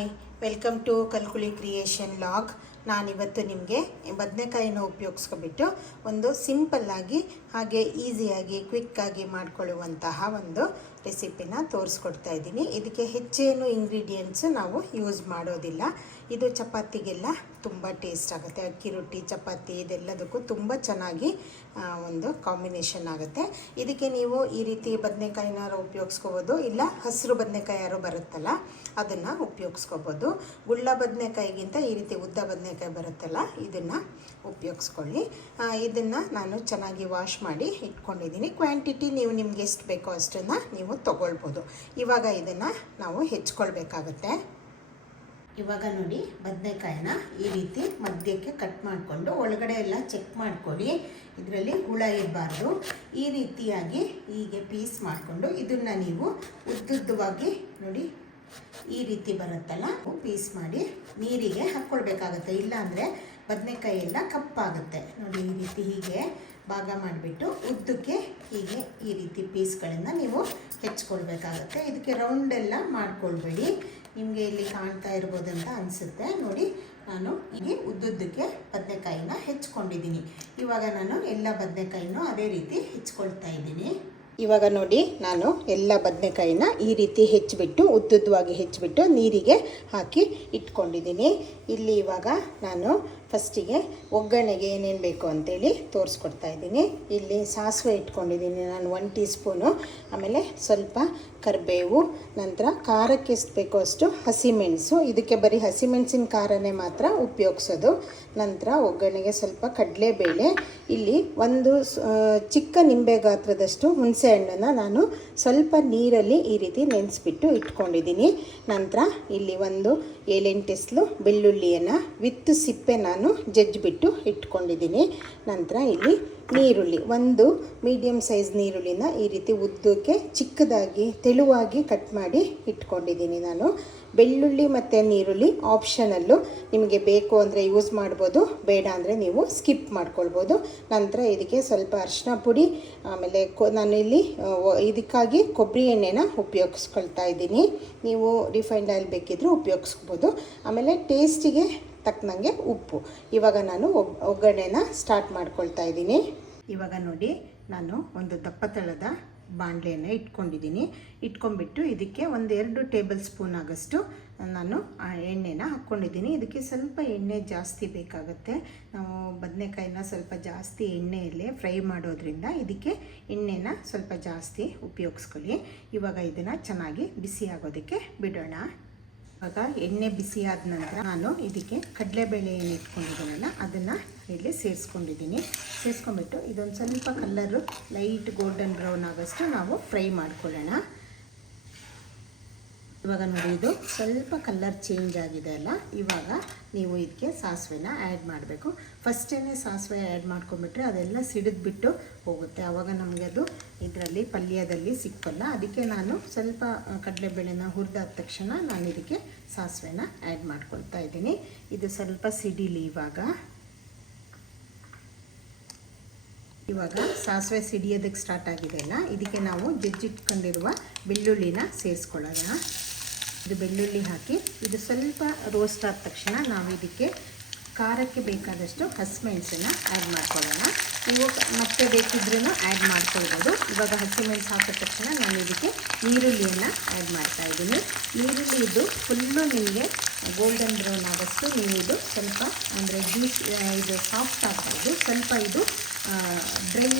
Hi, welcome to Kalkuli creation log. ನಾನಿವತ್ತು ನಿಮಗೆ ಬದನೆಕಾಯಿನ ಉಪಯೋಗಿಸ್ಕೊಬಿಟ್ಟು ಒಂದು ಸಿಂಪಲ್ಲಾಗಿ ಹಾಗೆ ಈಸಿಯಾಗಿ ಕ್ವಿಕ್ಕಾಗಿ ಮಾಡ್ಕೊಳ್ಳುವಂತಹ ಒಂದು ರೆಸಿಪಿನ ತೋರಿಸ್ಕೊಡ್ತಾ ಇದ್ದೀನಿ. ಇದಕ್ಕೆ ಹೆಚ್ಚೇನು ಇಂಗ್ರೀಡಿಯೆಂಟ್ಸ್ ನಾವು ಯೂಸ್ ಮಾಡೋದಿಲ್ಲ. ಇದು ಚಪಾತಿಗೆಲ್ಲ ತುಂಬ ಟೇಸ್ಟ್ ಆಗುತ್ತೆ. ಅಕ್ಕಿ ರೊಟ್ಟಿ, ಚಪಾತಿ ಇದೆಲ್ಲದಕ್ಕೂ ತುಂಬ ಚೆನ್ನಾಗಿ ಒಂದು ಕಾಂಬಿನೇಷನ್ ಆಗುತ್ತೆ. ಇದಕ್ಕೆ ನೀವು ಈ ರೀತಿ ಬದನೆಕಾಯಿನಾರು ಉಪಯೋಗಿಸ್ಕೋಬೋದು, ಇಲ್ಲ ಹಸಿರು ಬದನೆಕಾಯಿ ಯಾರು ಬರುತ್ತಲ್ಲ ಅದನ್ನು ಉಪಯೋಗಿಸ್ಕೋಬೋದು. ಗುಳ್ಳ ಬದನೆಕಾಯಿಗಿಂತ ಈ ರೀತಿ ಉದ್ದ ಬದನೆಕಾಯಿ ಬರುತ್ತಲ್ಲ ಇದನ್ನು ಉಪಯೋಗಿಸ್ಕೊಳ್ಳಿ. ಇದನ್ನು ನಾನು ಚೆನ್ನಾಗಿ ವಾಶ್ ಮಾಡಿ ಇಟ್ಕೊಂಡಿದ್ದೀನಿ. ಕ್ವಾಂಟಿಟಿ ನೀವು ನಿಮ್ಗೆ ಎಷ್ಟು ಬೇಕೋ ಅಷ್ಟನ್ನು ನೀವು ತೊಗೊಳ್ಬೋದು. ಇವಾಗ ಇದನ್ನು ನಾವು ಹೆಚ್ಕೊಳ್ಬೇಕಾಗತ್ತೆ. ಇವಾಗ ನೋಡಿ, ಬದನೆಕಾಯಿನ ಈ ರೀತಿ ಮಧ್ಯಕ್ಕೆ ಕಟ್ ಮಾಡಿಕೊಂಡು ಒಳಗಡೆ ಎಲ್ಲ ಚೆಕ್ ಮಾಡ್ಕೊಳ್ಳಿ. ಇದರಲ್ಲಿ ಹುಳ ಇರಬಾರ್ದು. ಈ ರೀತಿಯಾಗಿ ಹೀಗೆ ಪೀಸ್ ಮಾಡಿಕೊಂಡು ಇದನ್ನು ನೀವು ಉದ್ದುದ್ದವಾಗಿ ನೋಡಿ ಈ ರೀತಿ ಬರುತ್ತಲ್ಲ ಪೀಸ್ ಮಾಡಿ ನೀರಿಗೆ ಹಾಕ್ಕೊಳ್ಬೇಕಾಗತ್ತೆ. ಇಲ್ಲಾಂದರೆ ಬದನೆಕಾಯಿ ಎಲ್ಲ ಕಪ್ಪಾಗುತ್ತೆ. ನೋಡಿ ಈ ರೀತಿ ಹೀಗೆ ಭಾಗ ಮಾಡಿಬಿಟ್ಟು ಉದ್ದಕ್ಕೆ ಹೀಗೆ ಈ ರೀತಿ ಪೀಸ್ಗಳನ್ನು ನೀವು ಹೆಚ್ಕೊಳ್ಬೇಕಾಗತ್ತೆ. ಇದಕ್ಕೆ ರೌಂಡೆಲ್ಲ ಮಾಡ್ಕೊಳ್ಬೇಡಿ. ನಿಮಗೆ ಇಲ್ಲಿ ಕಾಣ್ತಾ ಇರ್ಬೋದಂತ ಅನಿಸುತ್ತೆ. ನೋಡಿ, ನಾನು ಹೀಗೆ ಉದ್ದುದ್ದಕ್ಕೆ ಬದನೆಕಾಯಿನ ಹೆಚ್ಕೊಂಡಿದ್ದೀನಿ. ಇವಾಗ ನಾನು ಎಲ್ಲ ಬದನೆಕಾಯಿನೂ ಅದೇ ರೀತಿ ಹೆಚ್ಕೊಳ್ತಾ ಇದ್ದೀನಿ. ಇವಾಗ ನೋಡಿ, ನಾನು ಎಲ್ಲ ಬದನೆಕಾಯಿನ ಈ ರೀತಿ ಹೆಚ್ಚಿಬಿಟ್ಟು ಉದ್ದುದ್ದವಾಗಿ ಹೆಚ್ಚಿಬಿಟ್ಟು ನೀರಿಗೆ ಹಾಕಿ ಇಟ್ಕೊಂಡಿದ್ದೀನಿ. ಇಲ್ಲಿ ಇವಾಗ ನಾನು ಫಸ್ಟಿಗೆ ಒಗ್ಗರಣೆಗೆ ಏನೇನು ಬೇಕು ಅಂತೇಳಿ ತೋರಿಸ್ಕೊಡ್ತಾ ಇದ್ದೀನಿ. ಇಲ್ಲಿ ಸಾಸಿವೆ ಇಟ್ಕೊಂಡಿದ್ದೀನಿ ನಾನು 1 ಟೀ ಸ್ಪೂನು. ಆಮೇಲೆ ಸ್ವಲ್ಪ ಕರಿಬೇವು, ನಂತರ ಖಾರಕ್ಕೆ ಎಷ್ಟು ಬೇಕೋ ಅಷ್ಟು ಹಸಿಮೆಣಸು. ಇದಕ್ಕೆ ಬರೀ ಹಸಿಮೆಣಸಿನ ಖಾರನೇ ಮಾತ್ರ ಉಪಯೋಗಿಸೋದು. ನಂತರ ಒಗ್ಗರಣೆಗೆ ಸ್ವಲ್ಪ ಕಡಲೆಬೇಳೆ. ಇಲ್ಲಿ ಒಂದು ಚಿಕ್ಕ ನಿಂಬೆ ಗಾತ್ರದಷ್ಟು ಹುಣಸೆ ಹಣ್ಣನ್ನು ನಾನು ಸ್ವಲ್ಪ ನೀರಲ್ಲಿ ಈ ರೀತಿ ನೆನೆಸ್ಬಿಟ್ಟು ಇಟ್ಕೊಂಡಿದ್ದೀನಿ. ನಂತರ ಇಲ್ಲಿ ಒಂದು 7-8 ಎಸ್ಲು ಬೆಳ್ಳುಳ್ಳಿಯನ್ನು ವಿತ್ ಸಿಪ್ಪೆ ನಾನು ಜಜ್ಜಿಬಿಟ್ಟು ಇಟ್ಕೊಂಡಿದ್ದೀನಿ. ನಂತರ ಇಲ್ಲಿ ನೀರುಳ್ಳಿ, ಒಂದು ಮೀಡಿಯಮ್ ಸೈಜ್ ನೀರುಳ್ಳಿನ ಈ ರೀತಿ ಉದ್ದಕ್ಕೆ ಚಿಕ್ಕದಾಗಿ ತೆಳುವಾಗಿ ಕಟ್ ಮಾಡಿ ಇಟ್ಕೊಂಡಿದ್ದೀನಿ ನಾನು. ಬೆಳ್ಳುಳ್ಳಿ ಮತ್ತು ನೀರುಳ್ಳಿ ಆಪ್ಷನಲ್ಲು, ನಿಮಗೆ ಬೇಕು ಅಂದರೆ ಯೂಸ್ ಮಾಡ್ಬೋದು, ಬೇಡ ಅಂದರೆ ನೀವು ಸ್ಕಿಪ್ ಮಾಡ್ಕೊಳ್ಬೋದು. ನಂತರ ಇದಕ್ಕೆ ಸ್ವಲ್ಪ ಅರಿಶಿನ ಪುಡಿ, ಆಮೇಲೆ ನಾನು ಇಲ್ಲಿ ಇದಕ್ಕಾಗಿ ಕೊಬ್ಬರಿ ಎಣ್ಣೆನ ಉಪಯೋಗಿಸ್ಕೊಳ್ತಾ ಇದ್ದೀನಿ. ನೀವು ರಿಫೈನ್ಡ್ ಆಯಿಲ್ ಬೇಕಿದ್ದರೂ ಉಪಯೋಗಿಸ್ಬೋದು. ಆಮೇಲೆ ಟೇಸ್ಟಿಗೆ ತಕ್ಕನಂಗೆ ಉಪ್ಪು. ಇವಾಗ ನಾನು ಒಗ್ಗರಣೆನ ಸ್ಟಾರ್ಟ್ ಮಾಡ್ಕೊಳ್ತಾ ಇದ್ದೀನಿ. ಇವಾಗ ನೋಡಿ, ನಾನು ಒಂದು ದಪ್ಪತಳದ ಬಾಣಲೆಯನ್ನು ಇಟ್ಕೊಂಡ್ಬಿಟ್ಟು ಇದಕ್ಕೆ 1-2 ಟೇಬಲ್ ಸ್ಪೂನ್ ಆಗೋಷ್ಟು ನಾನು ಎಣ್ಣೆನ ಹಾಕ್ಕೊಂಡಿದ್ದೀನಿ. ಇದಕ್ಕೆ ಸ್ವಲ್ಪ ಎಣ್ಣೆ ಜಾಸ್ತಿ ಬೇಕಾಗುತ್ತೆ. ನಾವು ಬದನೆಕಾಯಿನ ಸ್ವಲ್ಪ ಜಾಸ್ತಿ ಎಣ್ಣೆಯಲ್ಲೇ ಫ್ರೈ ಮಾಡೋದ್ರಿಂದ ಇದಕ್ಕೆ ಎಣ್ಣೆನ ಸ್ವಲ್ಪ ಜಾಸ್ತಿ ಉಪಯೋಗಿಸ್ಕೊಳ್ಳಿ. ಇವಾಗ ಇದನ್ನು ಚೆನ್ನಾಗಿ ಬಿಸಿ ಆಗೋದಕ್ಕೆ ಬಿಡೋಣ. ಇವಾಗ ಎಣ್ಣೆ ಬಿಸಿ ಆದ ನಂತರ ನಾನು ಇದಕ್ಕೆ ಕಡಲೆಬೇಳೆ ಏನು ಇಟ್ಕೊಂಡಿದ್ದೀನಲ್ಲ ಅದನ್ನು ಇಲ್ಲಿ ಸೇರಿಸ್ಕೊಂಡ್ಬಿಟ್ಟು ಇದೊಂದು ಸ್ವಲ್ಪ ಕಲ್ಲರು ಲೈಟ್ ಗೋಲ್ಡನ್ ಬ್ರೌನ್ ಆಗೋಷ್ಟು ನಾವು ಫ್ರೈ ಮಾಡ್ಕೊಳ್ಳೋಣ. ಇವಾಗ ನೋಡಿ, ಇದು ಸ್ವಲ್ಪ ಕಲರ್ ಚೇಂಜ್ ಆಗಿದೆ ಅಲ್ಲ, ಇವಾಗ ನೀವು ಇದಕ್ಕೆ ಸಾಸಿವೆನ ಆ್ಯಡ್ ಮಾಡಬೇಕು. ಫಸ್ಟೇ ಸಾಸಿವೆ ಆ್ಯಡ್ ಮಾಡ್ಕೊಂಡ್ಬಿಟ್ರೆ ಅದೆಲ್ಲ ಸಿಡಿದ್ಬಿಟ್ಟು ಹೋಗುತ್ತೆ. ಆವಾಗ ನಮಗೆ ಅದು ಇದರಲ್ಲಿ ಪಲ್ಯದಲ್ಲಿ ಸಿಕ್ಕಲ್ಲ. ಅದಕ್ಕೆ ನಾನು ಸ್ವಲ್ಪ ಕಡಲೆಬೇಳೆನ ಹುರಿದಾದ ತಕ್ಷಣ ನಾನು ಇದಕ್ಕೆ ಸಾಸಿವೆನ ಆ್ಯಡ್ ಮಾಡ್ಕೊಳ್ತಾ ಇದ್ದೀನಿ. ಇದು ಸ್ವಲ್ಪ ಸಿಡಿಲಿ. ಇವಾಗ ಸಾಸಿವೆ ಸಿಡಿಯೋದಕ್ಕೆ ಸ್ಟಾರ್ಟ್ ಆಗಿದೆ ಅಲ್ಲ, ಇದಕ್ಕೆ ನಾವು ಜಜ್ಜಿಟ್ಕೊಂಡಿರುವ ಬೆಳ್ಳುಳ್ಳಿನ ಸೇರಿಸ್ಕೊಳ್ಳೋಣ. ಇದು ಬೆಳ್ಳುಳ್ಳಿ ಹಾಕಿ ಇದು ಸ್ವಲ್ಪ ರೋಸ್ಟ್ ಆದ ತಕ್ಷಣ ನಾವು ಇದಕ್ಕೆ ಖಾರಕ್ಕೆ ಬೇಕಾದಷ್ಟು ಹಸಿಮೆಣಸನ್ನು ಆ್ಯಡ್ ಮಾಡ್ಕೊಳ್ಳೋಣ. ನೀವು ಮತ್ತೆ ಬೇಕಿದ್ರೂ ಆ್ಯಡ್ ಮಾಡ್ಕೊಳ್ಬೋದು. ಇವಾಗ ಹಸಿಮೆಣಸು ಹಾಕಿದ ತಕ್ಷಣ ನಾನು ಇದಕ್ಕೆ ನೀರುಳ್ಳಿಯನ್ನು ಆ್ಯಡ್ ಮಾಡ್ತಾಯಿದ್ದೀನಿ. ನೀರುಳ್ಳಿ ಇದು ಫುಲ್ಲು ನಿಮಗೆ ಗೋಲ್ಡನ್ ಬ್ರೌನ್ ಆಗೋಷ್ಟು ನೀವು ಇದು ಸ್ವಲ್ಪ ಅಂದರೆ ಜ್ಯೂಸ್ ಇದು ಸಾಫ್ಟ್ ಆಗ್ತಾಯಿದ್ದು ಸ್ವಲ್ಪ ಇದು ಡ್ರೈ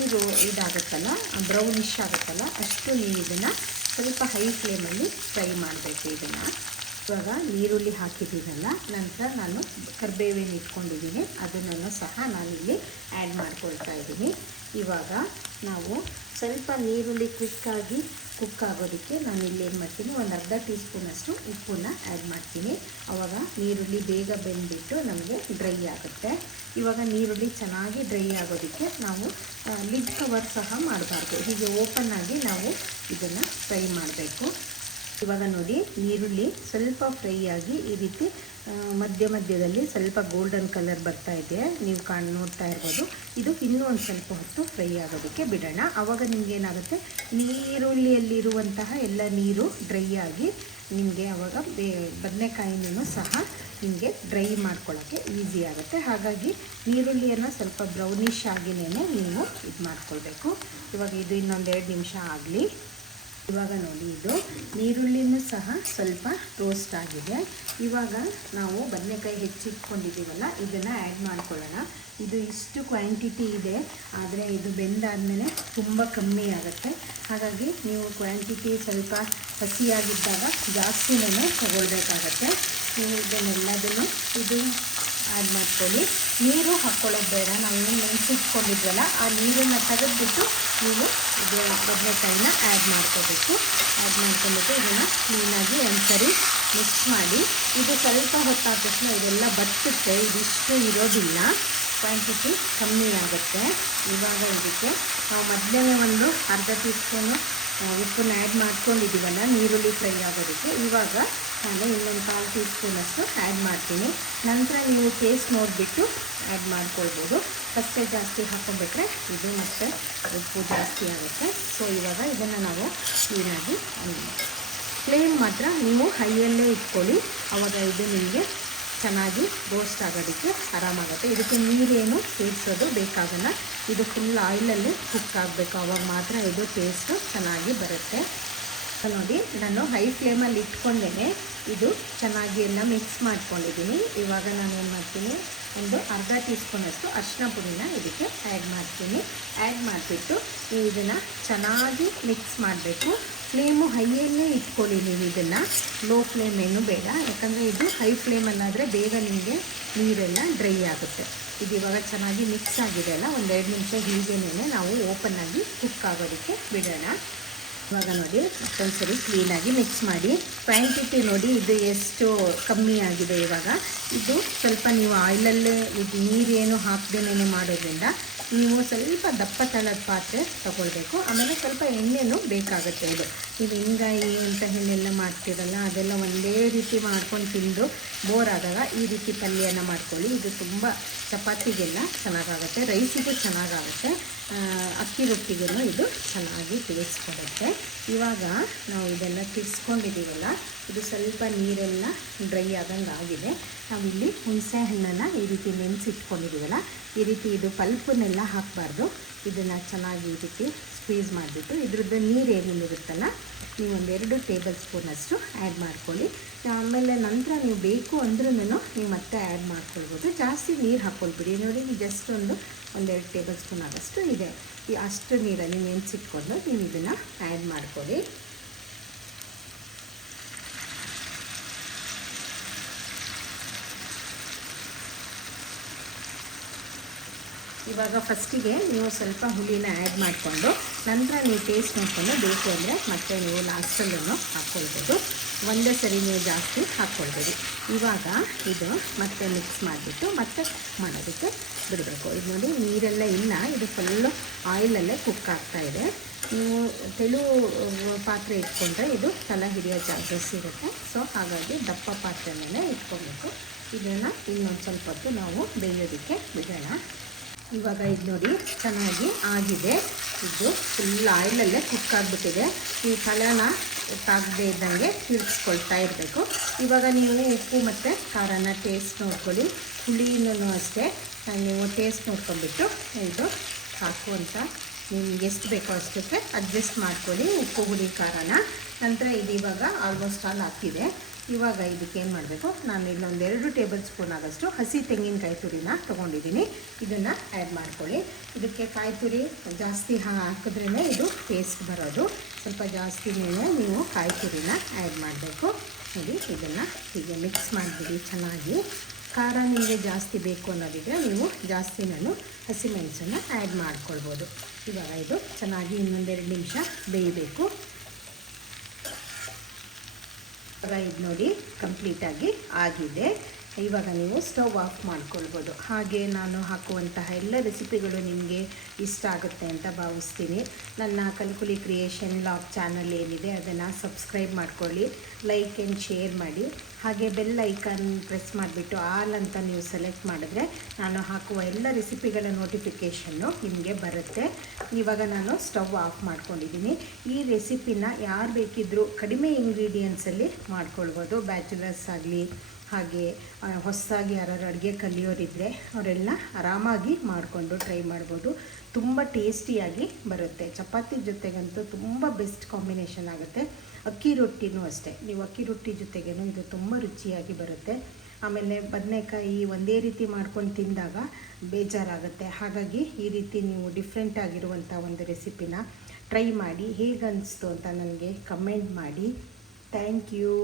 ಇದಾಗುತ್ತಲ್ಲ, ಬ್ರೌನಿಶ್ ಆಗುತ್ತಲ್ಲ, ಅಷ್ಟು ನೀವು ಇದನ್ನು ಸ್ವಲ್ಪ ಹೈ ಫ್ಲೇಮಲ್ಲಿ ಫ್ರೈ ಮಾಡಬೇಕು. ಇದನ್ನು ಇವಾಗ ನೀರುಳ್ಳಿ ಹಾಕಿದ್ದೀನಲ್ಲ, ನಂತರ ನಾನು ಕರಿಬೇವೇನು ಇಟ್ಕೊಂಡಿದ್ದೀನಿ ಅದನ್ನು ಸಹ ನಾನಿಲ್ಲಿ ಆ್ಯಡ್ ಮಾಡ್ಕೊಳ್ತಾ ಇದ್ದೀನಿ. ಇವಾಗ ನಾವು ಸ್ವಲ್ಪ ನೀರುಳ್ಳಿ ಕ್ವಿಕ್ಕಾಗಿ ಕುಕ್ ಆಗೋದಕ್ಕೆ ನಾನು ಇಲ್ಲಿ ಏನು ಮಾಡ್ತೀನಿ, ಒಂದು ಅರ್ಧ ಟೀ ಸ್ಪೂನಷ್ಟು ಉಪ್ಪನ್ನು ಆ್ಯಡ್ ಮಾಡ್ತೀನಿ. ಆವಾಗ ನೀರುಳ್ಳಿ ಬೇಗ ಬೆಂದುಬಿಟ್ಟು ನಮಗೆ ಡ್ರೈ ಆಗುತ್ತೆ. ಇವಾಗ ನೀರುಳ್ಳಿ ಚೆನ್ನಾಗಿ ಡ್ರೈ ಆಗೋದಕ್ಕೆ ನಾವು ಲಿಡ್ ಕವರ್ ಸಹ ಮಾಡಬಾರ್ದು, ಹೀಗೆ ಓಪನ್ ಆಗಿ ನಾವು ಇದನ್ನು ಫ್ರೈ ಮಾಡಬೇಕು. ಇವಾಗ ನೋಡಿ, ನೀರುಳ್ಳಿ ಸ್ವಲ್ಪ ಫ್ರೈ ಆಗಿ ಈ ರೀತಿ ಮಧ್ಯದಲ್ಲಿ ಸ್ವಲ್ಪ ಗೋಲ್ಡನ್ ಕಲರ್ ಬರ್ತಾ ಇದೆ, ನೀವು ನೋಡ್ತಾ ಇರ್ಬೋದು. ಇದು ಇನ್ನೂ ಒಂದು ಸ್ವಲ್ಪ ಹೊತ್ತು ಫ್ರೈ ಆಗೋದಕ್ಕೆ ಬಿಡೋಣ. ಆವಾಗ ನಿಮಗೇನಾಗುತ್ತೆ, ನೀರುಳ್ಳಿಯಲ್ಲಿರುವಂತಹ ಎಲ್ಲ ನೀರು ಡ್ರೈ ಆಗಿ ನಿಮಗೆ ಆವಾಗ ಬದನೆಕಾಯಿನೂ ಸಹ ನಿಮಗೆ ಡ್ರೈ ಮಾಡ್ಕೊಳ್ಳೋಕ್ಕೆ ಈಸಿ ಆಗುತ್ತೆ. ಹಾಗಾಗಿ ನೀರುಳ್ಳಿಯನ್ನು ಸ್ವಲ್ಪ ಬ್ರೌನಿಷ್ ಆಗಿನೇ ನೀವು ಇದು ಮಾಡ್ಕೊಳ್ಬೇಕು. ಇವಾಗ ಇದು ಇನ್ನೊಂದು 2 ನಿಮಿಷ ಆಗಲಿ. ಇವಾಗ ನೋಡಿ, ಇದು ನೀರುಳ್ಳಿನೂ ಸಹ ಸ್ವಲ್ಪ ರೋಸ್ಟ್ ಆಗಿದೆ. ಇವಾಗ ನಾವು ಬದನೆಕಾಯಿ ಹೆಚ್ಚಿಟ್ಕೊಂಡಿದ್ದೀವಲ್ಲ, ಇದನ್ನು ಆ್ಯಡ್ ಮಾಡ್ಕೊಳ್ಳೋಣ. ಇದು ಇಷ್ಟು ಕ್ವಾಂಟಿಟಿ ಇದೆ, ಆದರೆ ಇದು ಬೆಂದಾದಮೇಲೆ ತುಂಬ ಕಮ್ಮಿ ಆಗುತ್ತೆ. ಹಾಗಾಗಿ ನೀವು ಕ್ವಾಂಟಿಟಿ ಸ್ವಲ್ಪ ಹಸಿಯಾಗಿದ್ದಾಗ ಜಾಸ್ತಿನೇ ತಗೊಳ್ಬೇಕಾಗತ್ತೆ. ನೀವು ಇದನ್ನೆಲ್ಲದನ್ನು ಇದು ಆ್ಯಡ್ ಮಾಡ್ಕೊಳ್ಳಿ. ನೀರು ಹಾಕ್ಕೊಳ್ಳೋದು ಬೇಡ, ನಾವು ಏನು ನೆನೆಸಿಟ್ಕೊಂಡಿದ್ವಲ್ಲ ಆ ನೀರನ್ನು ತೆಗೆದ್ಬಿಟ್ಟು ನೀವು ಇದು ಬದನೆಕಾಯಿನ ಆ್ಯಡ್ ಮಾಡ್ಕೋಬೇಕು. ಆ್ಯಡ್ ಮಾಡ್ಕೊಂಡ್ಬಿಟ್ಟು ಇದನ್ನು ಕ್ಲೀನಾಗಿ ಒಂದ್ಸರಿ ಮಿಕ್ಸ್ ಮಾಡಿ. ಇದು ಸ್ವಲ್ಪ ಹೊತ್ತಾದ ತಕ್ಷಣ ಇದೆಲ್ಲ ಬತ್ತುತ್ತೆ, ಇದಿಷ್ಟು ಇರೋದಿಲ್ಲ, ಕ್ವಾಂಟಿಟಿ ಕಮ್ಮಿ ಆಗುತ್ತೆ. ಇವಾಗ ಇದಕ್ಕೆ ನಾವು ಮೊದಲೇ ಒಂದು ಅರ್ಧ ಟೀ ಸ್ಪೂನು ಉಪ್ಪನ್ನು ಆ್ಯಡ್ ಮಾಡ್ಕೊಂಡಿದ್ದೀವಲ್ಲ ನೀರುಳ್ಳಿ ಫ್ರೈ ಆಗೋದಕ್ಕೆ. ಇವಾಗ ನಾನು ಇನ್ನೊಂದು 1/4 ಟೀ ಸ್ಪೂನಷ್ಟು ಆ್ಯಡ್ ಮಾಡ್ತೀನಿ. ನಂತರ ನೀವು ಟೇಸ್ಟ್ ನೋಡಿಬಿಟ್ಟು ಆ್ಯಡ್ ಮಾಡ್ಕೊಳ್ಬೋದು. ಫಸ್ಟೇ ಜಾಸ್ತಿ ಹಾಕ್ಕೊಂಡ್ಬಿಟ್ರೆ ಇದು ಮತ್ತು ಉಪ್ಪು ಜಾಸ್ತಿ ಆಗುತ್ತೆ. ಸೊ ಇವಾಗ ಇದನ್ನು ನಾವು ಕ್ಲೀನಾಗಿ ಫ್ಲೇಮ್ ಮಾತ್ರ ನೀವು ಹೈಯಲ್ಲೇ ಇಟ್ಕೊಳ್ಳಿ, ಆವಾಗ ಇದು ನಿಮಗೆ ಚೆನ್ನಾಗಿ ರೋಸ್ಟ್ ಆಗೋದಕ್ಕೆ ಆರಾಮಾಗುತ್ತೆ. ಇದಕ್ಕೆ ನೀರೇನು ಸೇರಿಸೋದು ಬೇಕಾಗಲ್ಲ, ಇದು ಫುಲ್ ಆಯಿಲಲ್ಲಿ ಕುಕ್ ಆಗಬೇಕು, ಆವಾಗ ಮಾತ್ರ ಇದು ಟೇಸ್ಟು ಚೆನ್ನಾಗಿ ಬರುತ್ತೆ. ನೋಡಿ, ನಾನು ಹೈ ಫ್ಲೇಮಲ್ಲಿ ಇಟ್ಕೊಂಡೇ ಇದು ಚೆನ್ನಾಗಿ ಎಲ್ಲ ಮಿಕ್ಸ್ ಮಾಡ್ಕೊಂಡಿದ್ದೀನಿ. ಇವಾಗ ನಾನು ಏನು ಮಾಡ್ತೀನಿ, ಒಂದು ಅರ್ಧ ಟೀ ಸ್ಪೂನಷ್ಟು ಅರಿಶಿನ ಪುಡಿನ ಇದಕ್ಕೆ ಆ್ಯಡ್ ಮಾಡ್ತೀನಿ. ಆ್ಯಡ್ ಮಾಡಿಬಿಟ್ಟು ಇದನ್ನು ಚೆನ್ನಾಗಿ ಮಿಕ್ಸ್ ಮಾಡಬೇಕು. ಫ್ಲೇಮು ಹೈಯಲ್ಲೇ ಇಟ್ಕೊಳ್ಳಿ ನೀವು ಇದನ್ನು, ಲೋ ಫ್ಲೇಮ್ ಏನು ಬೇಡ, ಯಾಕಂದರೆ ಇದು ಹೈ ಫ್ಲೇಮಲ್ಲಾದರೆ ಬೇಗ ನಿಮಗೆ ನೀರೆಲ್ಲ ಡ್ರೈ ಆಗುತ್ತೆ. ಇದು ಇವಾಗ ಚೆನ್ನಾಗಿ ಮಿಕ್ಸ್ ಆಗಿದೆ ಅಲ್ಲ, ಒಂದು 2 ನಿಮಿಷ ಹೀಗೇನೆ ನಾವು ಓಪನ್ನಾಗಿ ಕುಕ್ ಆಗೋದಕ್ಕೆ ಬಿಡೋಣ. ಇವಾಗ ನೋಡಿ, ಮತ್ತೊಂದು ಸರಿ ಕ್ಲೀನಾಗಿ ಮಿಕ್ಸ್ ಮಾಡಿ. ಕ್ವಾಂಟಿಟಿ ನೋಡಿ, ಇದು ಎಷ್ಟು ಕಮ್ಮಿ ಆಗಿದೆ. ಇವಾಗ ಇದು ಸ್ವಲ್ಪ ನೀವು ಆಯಿಲಲ್ಲೇ ಇದು ನೀರೇನು ಹಾಕ್ದೇನೆ ಮಾಡೋದ್ರಿಂದ ನೀವು ಸ್ವಲ್ಪ ದಪ್ಪ ತಳದ ಪಾತ್ರೆ ತಗೊಳ್ಬೇಕು. ಆಮೇಲೆ ಸ್ವಲ್ಪ ಎಣ್ಣೆನೂ ಬೇಕಾಗುತ್ತೆ. ಇದು ಹಿಂಗಾಯಿ ಅಂತ ಹೇಳೆಲ್ಲ ಮಾಡ್ತೀರಲ್ಲ, ಅದೆಲ್ಲ ಒಂದೇ ರೀತಿ ಮಾಡ್ಕೊಂಡು ತಿಂದು ಬೋರ್ ಆದಾಗ ಈ ರೀತಿ ಪಲ್ಯನ ಮಾಡ್ಕೊಳ್ಳಿ. ಇದು ತುಂಬ ಚಪಾತಿಗೆಲ್ಲ ಚೆನ್ನಾಗಾಗುತ್ತೆ, ರೈಸಿಗೂ ಚೆನ್ನಾಗಾಗುತ್ತೆ, ಅಕ್ಕಿ ರೊಟ್ಟಿಗೂ ಇದು ಚೆನ್ನಾಗಿ ತಿಳಿಸ್ಕೊಡುತ್ತೆ. ಇವಾಗ ನಾವು ಇದೆಲ್ಲ ತಿರ್ಸ್ಕೊಂಡಿದ್ದೀವಲ್ಲ, ಇದು ಸ್ವಲ್ಪ ನೀರೆಲ್ಲ ಡ್ರೈ ಆದಂಗೆ ಆಗಿದೆ. ನಾವಿಲ್ಲಿ ಹುಣಸೆ ಹಣ್ಣನ್ನು ಈ ರೀತಿ ನೆನೆಸಿಟ್ಕೊಂಡಿದ್ದೀವಲ್ಲ, ಈ ರೀತಿ ಇದು ಪಲ್ಪನ್ನೆಲ್ಲ ಹಾಕಬಾರ್ದು. ಇದನ್ನು ಚೆನ್ನಾಗಿ ಈ ರೀತಿ ಸ್ಕ್ವೀಸ್ ಮಾಡಿಬಿಟ್ಟು ಇದ್ರದ್ದು ನೀರು ಏನೇನಿರುತ್ತಲ್ಲ ನೀವು 2 ಟೇಬಲ್ ಸ್ಪೂನಷ್ಟು ಆ್ಯಡ್ ಮಾಡ್ಕೊಳ್ಳಿ. ಆಮೇಲೆ ನಂತರ ನೀವು ಬೇಕು ಅಂದ್ರೂ ನೀವು ಮತ್ತೆ ಆ್ಯಡ್ ಮಾಡ್ಕೊಳ್ಬೋದು. ಜಾಸ್ತಿ ನೀರು ಹಾಕ್ಕೊಳ್ಬಿಡಿ. ನೋಡಿ, ಜಸ್ಟ್ ಒಂದು 2 ಟೇಬಲ್ ಸ್ಪೂನ್ ಆಗೋಷ್ಟು ಇದೆ. ಅಷ್ಟು ನೀರಲ್ಲಿ ನೆನೆಸಿಟ್ಕೊಂಡು ನೀವು ಇದನ್ನು ಆ್ಯಡ್ ಮಾಡ್ಕೊಳ್ಳಿ. ಇವಾಗ ಫಸ್ಟಿಗೆ ನೀವು ಸ್ವಲ್ಪ ಹುಳಿನ ಆ್ಯಡ್ ಮಾಡಿಕೊಂಡು ನಂತರ ನೀವು ಟೇಸ್ಟ್ ನೋಡಿಕೊಂಡು ಬೇಕು ಅಂದರೆ ಮತ್ತೆ ನೀವು ಲಾಸ್ಟಲ್ಲೂ ಹಾಕ್ಕೊಳ್ಬೋದು. ಒಂದೇ ಸರಿ ನೀವು ಜಾಸ್ತಿ ಹಾಕ್ಕೊಳ್ಬೋದು. ಇವಾಗ ಇದು ಮತ್ತೆ ಮಿಕ್ಸ್ ಮಾಡಿಬಿಟ್ಟು ಮತ್ತೆ ಮಾಡೋದಕ್ಕೆ ಬಿಡಬೇಕು. ಇದು ನೋಡಿ, ನೀರೆಲ್ಲ ಇಲ್ಲ, ಇದು ಫುಲ್ಲು ಆಯಿಲಲ್ಲೇ ಕುಕ್ ಆಗ್ತಾಯಿದೆ. ನೀವು ತೆಳು ಪಾತ್ರೆ ಇಟ್ಕೊಂಡ್ರೆ ಇದು ತಲೆ ಹಿಡಿಯೋ ಚಾನ್ಸಸ್ ಇರುತ್ತೆ. ಸೊ ಹಾಗಾಗಿ ದಪ್ಪ ಪಾತ್ರೆಯಲ್ಲೇ ಇಟ್ಕೊಬೇಕು. ಇದನ್ನು ಇನ್ನೊಂದು ಸ್ವಲ್ಪ ಹೊತ್ತು ನಾವು ಬೇಯೋದಕ್ಕೆ ಬಿಡೋಣ. ಇವಾಗ ಇದು ನೋಡಿ ಚೆನ್ನಾಗಿ ಆಗಿದೆ. ಇದು ಫುಲ್ ಆಯಿಲಲ್ಲೇ ಕುಕ್ ಆಗಿಬಿಟ್ಟಿದೆ. ಈ ತಲೆನ ತಾಗದೇ ಇದ್ದಂಗೆ ತಿರ್ಗಿಸ್ಕೊಳ್ತಾ ಇರಬೇಕು. ಇವಾಗ ನೀವು ಉಪ್ಪು ಮತ್ತು ಖಾರನ ಟೇಸ್ಟ್ ನೋಡ್ಕೊಳ್ಳಿ. ಹುಳಿನೂ ಅಷ್ಟೇ ನೀವು ಟೇಸ್ಟ್ ನೋಡ್ಕೊಂಡ್ಬಿಟ್ಟು ಇದು ಹಾಕುವಂಥ ನಿಮ್ಗೆ ಎಷ್ಟು ಬೇಕೋ ಅಷ್ಟಕ್ಕೆ ಅಡ್ಜಸ್ಟ್ ಮಾಡ್ಕೊಳ್ಳಿ ಉಪ್ಪು ಹುಳಿ ಖಾರನ. ನಂತರ ಇದು ಇವಾಗ ಆಲ್ಮೋಸ್ಟ್ ಆಲ್ ಹಾಕಿದೆ. ಇವಾಗ ಇದಕ್ಕೆ ಏನು ಮಾಡಬೇಕು, ನಾನು ಇಲ್ಲೊಂದು 2 ಟೇಬಲ್ ಸ್ಪೂನ್ ಆಗೋಷ್ಟು ಹಸಿ ತೆಂಗಿನಕಾಯಿ ತುರಿನ ತೊಗೊಂಡಿದ್ದೀನಿ. ಇದನ್ನು ಆ್ಯಡ್ ಮಾಡ್ಕೊಳ್ಳಿ. ಇದಕ್ಕೆ ಕಾಯಿ ತುರಿ ಜಾಸ್ತಿ ಹಾಕಿದ್ರೇ ಇದು ಟೇಸ್ಟ್ ಬರೋದು. ಸ್ವಲ್ಪ ಜಾಸ್ತಿನೇ ನೀವು ಕಾಯಿ ತುರಿನ ಆ್ಯಡ್ ಮಾಡಬೇಕು. ನೋಡಿ, ಇದನ್ನು ಹೀಗೆ ಮಿಕ್ಸ್ ಮಾಡಿಬಿಡಿ ಚೆನ್ನಾಗಿ. ಖಾರ ನಿಮಗೆ ಜಾಸ್ತಿ ಬೇಕು ಅನ್ನೋದಿದ್ರೆ ನೀವು ಜಾಸ್ತಿ ಹಸಿಮೆಣಸನ್ನು ಆ್ಯಡ್ ಮಾಡ್ಕೊಳ್ಬೋದು. ಇವಾಗ ಇದು ಚೆನ್ನಾಗಿ ಇನ್ನೊಂದು 2 ನಿಮಿಷ ಬೇಯಬೇಕು. ಇವಾಗ ಇದು ನೋಡಿ ಕಂಪ್ಲೀಟಾಗಿ ಆಗಿದೆ. ಇವಾಗ ನೀವು ಸ್ಟವ್ ಆಫ್ ಮಾಡ್ಕೊಳ್ಬೋದು. ಹಾಗೆ ನಾನು ಹಾಕುವಂತಹ ಎಲ್ಲ ರೆಸಿಪಿಗಳು ನಿಮಗೆ ಇಷ್ಟ ಆಗುತ್ತೆ ಅಂತ ಭಾವಿಸ್ತೀನಿ. ನನ್ನ ಕಲ್ಕುಲಿ ಕ್ರಿಯೇಷನ್ ಲಾಗ್ ಚಾನಲ್ ಏನಿದೆ ಅದನ್ನು ಸಬ್ಸ್ಕ್ರೈಬ್ ಮಾಡ್ಕೊಳ್ಳಿ, ಲೈಕ್ ಆ್ಯಂಡ್ ಶೇರ್ ಮಾಡಿ. ಹಾಗೆ ಬೆಲ್ ಐಕಾನ್ ಪ್ರೆಸ್ ಮಾಡಿಬಿಟ್ಟು ಆಲ್ ಅಂತ ನೀವು ಸೆಲೆಕ್ಟ್ ಮಾಡಿದ್ರೆ ನಾನು ಹಾಕುವ ಎಲ್ಲ ರೆಸಿಪಿಗಳ ನೋಟಿಫಿಕೇಷನ್ನು ನಿಮಗೆ ಬರುತ್ತೆ. ಇವಾಗ ನಾನು ಸ್ಟವ್ ಆಫ್ ಮಾಡ್ಕೊಂಡಿದ್ದೀನಿ. ಈ ರೆಸಿಪಿನ ಯಾರು ಬೇಕಿದ್ದರೂ ಕಡಿಮೆ ಇಂಗ್ರೀಡಿಯೆಂಟ್ಸಲ್ಲಿ ಮಾಡ್ಕೊಳ್ಬೋದು. ಬ್ಯಾಚುಲರ್ಸ್ ಆಗಲಿ, ಹಾಗೆ ಹೊಸದಾಗಿ ಯಾರು ಅಡುಗೆ ಕಲಿಯೋರಿದ್ದರೆ ಅವರೆಲ್ಲ ಆರಾಮಾಗಿ ಮಾಡಿಕೊಂಡು ಟ್ರೈ ಮಾಡ್ಬೋದು. ತುಂಬ ಟೇಸ್ಟಿಯಾಗಿ ಬರುತ್ತೆ. ಚಪಾತಿ ಜೊತೆಗಂತೂ ತುಂಬ ಬೆಸ್ಟ್ ಕಾಂಬಿನೇಷನ್ ಆಗುತ್ತೆ. ಅಕ್ಕಿ ರೊಟ್ಟಿನೂ ಅಷ್ಟೇ, ನೀವು ಅಕ್ಕಿ ರೊಟ್ಟಿ ಜೊತೆಗೇನು ಇದು ತುಂಬ ರುಚಿಯಾಗಿ ಬರುತ್ತೆ. ಆಮೇಲೆ ಬದನೆಕಾಯಿ ಒಂದೇ ರೀತಿ ಮಾಡ್ಕೊಂಡು ತಿಂದಾಗ ಬೇಜಾರಾಗುತ್ತೆ. ಹಾಗಾಗಿ ಈ ರೀತಿ ನೀವು ಡಿಫ್ರೆಂಟ್ ಆಗಿರುವಂಥ ಒಂದು ರೆಸಿಪಿನ ಟ್ರೈ ಮಾಡಿ, ಹೇಗೆ ಅನಿಸ್ತು ಅಂತ ನನಗೆ ಕಮೆಂಟ್ ಮಾಡಿ. Thank you.